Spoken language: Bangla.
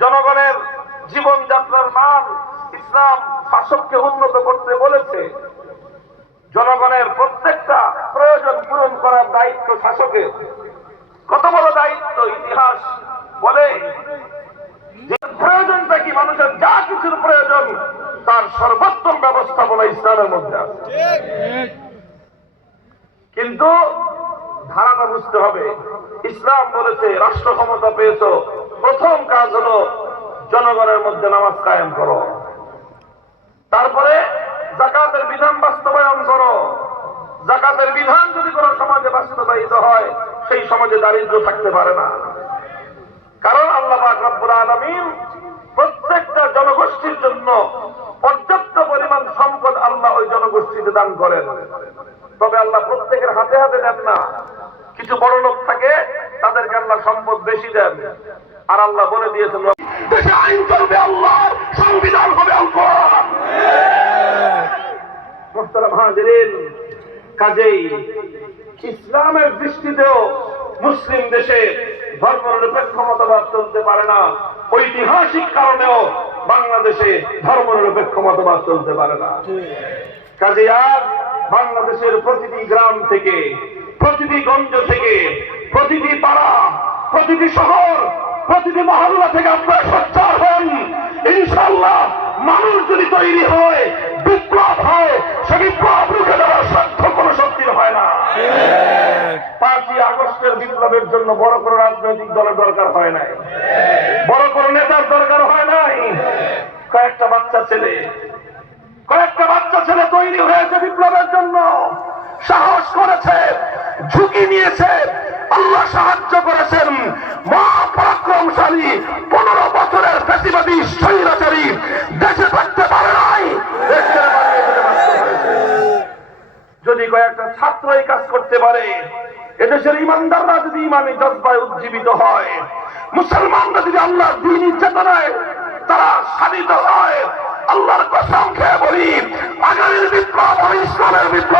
জনগণের জীবনযাত্রার মান ইসলাম শাসককে উন্নত করতে বলেছে। জনগণের প্রত্যেকটা প্রয়োজন পূরণ করার দায়িত্ব শাসকের। কত বড় দায়িত্ব ইতিহাস বলে প্রয়োজনটা কি মানুষের যা কিছুর প্রয়োজন, তার সর্বোত্তম ব্যবস্থাপনা ইসলামের মধ্যে আছে। কিন্তু ধারণা বুঝতে হবে, ইসলাম বলেছে, রাষ্ট্র ক্ষমতা পেয়েছ প্রথম কাজ হলো জনগণের মধ্যে নামাজ কায়েম করো। তারপরে জাকাতের বিধান বাস্তবায়ন করো। জাকাতের বিধান যদি কোনো সমাজে বাস্তবায়িত হয়, সেই সমাজে দারিদ্র থাকতে পারে না। কারণ আল্লাহ পাক রব্বুল আলামিন প্রত্যেকটা জনগোষ্ঠীর জন্য পর্যাপ্ত পরিমাণ সম্পদ আল্লাহ ওই জনগোষ্ঠীতে দান করেন। তবে আল্লাহ প্রত্যেকের হাতে হাতে দেন না। কিছু বড় লোক থাকে, তাদেরকে আল্লাহ সম্পদ বেশি দেন। আর আল্লাহ বলে দিয়েছেন দেশে আইন চলবে আল্লাহ সংবিধান হবে কাজেই ইসলামের দৃষ্টিতেও মুসলিম দেশে ধর্মনিরপেক্ষ মতবাদ চলতে পারে না। ঐতিহাসিক কারণেও বাংলাদেশে ধর্মনিরপেক্ষ মতবাদ চলতে পারে না। কাজে আজ বাংলাদেশের প্রতিটি গ্রাম থেকে প্রতিটি গঞ্জ থেকে প্রতিটি পাড়া প্রতিটি শহর প্রতিটি মহল্লা থেকে আপনারা সোচ্চার হন। ইনশাল্লাহ মানুষ যদি তৈরি হয়, বিপ্লব হয়, সে বিপ্লব রুখে দেওয়ার সাধ্য কোনো শক্তির হয় না। পাঁচই আগস্টের বিপ্লবের জন্য বড় কোনো রাজনৈতিক দলের দরকার হয় নাই। বড় কোনো নেতার দরকার হয় নাই। কয়েকটা বাচ্চা ছেলে, কয়েকটা বাচ্চা ছেলে তৈরি হয়েছে বিপ্লবের জন্য। সাহস করেছে, ঝুঁকি নিয়েছে, আল্লাহ সাহায্য করেছেন। মা কয়েকটা ছাত্র এই কাজ করতে পারে। এদেশের ইমানদাররা যদি ইমানে জজ্বায় উজ্জীবিত হয়, মুসলমানরা যদি আল্লাহ দিনই চেতনায় তারা সাধিত হয়, আল্লাহর কথা বলি, আগামীর বিপ্লব ইসলামের বিপ্লব